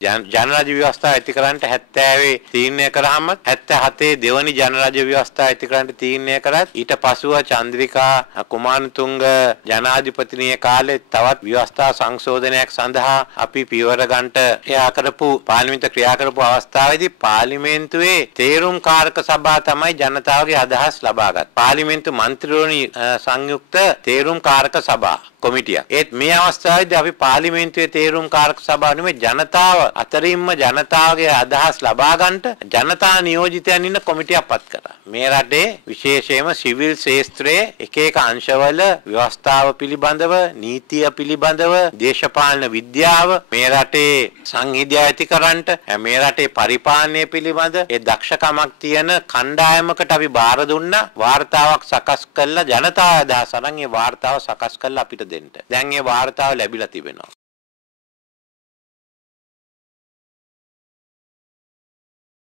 ජනරාජ්‍ය ව්‍යවස්ථාව ඇති කරන්නට 70 තීරණය කරාම 77 දෙවනි ජනරාජ්‍ය ව්‍යවස්ථාව ඇති කරන්නට තීරණය කරත් ඊට පසුව චන්ද්‍රිකා කුමාරතුංග ජනාධිපතිනිය කාලේ තවත් ව්‍යවස්ථා සංශෝධනයක් සඳහා අපි පියවර ගන්නට පාර්ලිමේන්තුව ක්‍රියා කරපු අවස්ථාවේදී පාර්ලිමේන්තුවේ තේරුම්කාරක සභාව තමයි ජනතාවගේ අදහස් ලබාගත්. පාර්ලිමේන්තු මන්ත්‍රීවරුනි සංයුක්ත තේරුම්කාරක සභාව කොමිටිය. ඒත් මේ අවස්ථාවේදී අපි පාර්ලිමේන්තුවේ තේරුම්කාරක සභාව නෙමෙයි ජනතාව අතරින්ම ජනතාවගේ අදහස් ලබා ගන්නට ජනතා නියෝජිතයන් ඉන්න කොමිටියක් පත් කරා. මේ රටේ විශේෂයෙන්ම සිවිල් ශාස්ත්‍රයේ එක එක අංශවල ව්‍යවස්ථාව පිළිබඳව, නීතිය පිළිබඳව, දේශපාලන විද්‍යාව, මේ රටේ සංහිඳියා ඇති කරන්නට, මේ රටේ පරිපාලනය පිළිබඳ ඒ දක්ෂකමක් තියෙන කණ්ඩායමකට අපි බාර දුන්නා. වාර්තාවක් සකස් කළා ජනතාව අදහස් අරන් ඒ වාර්තාව සකස් කළා අපිට දෙන්න. දැන් ඒ වාර්තාව ලැබිලා තිබෙනවා.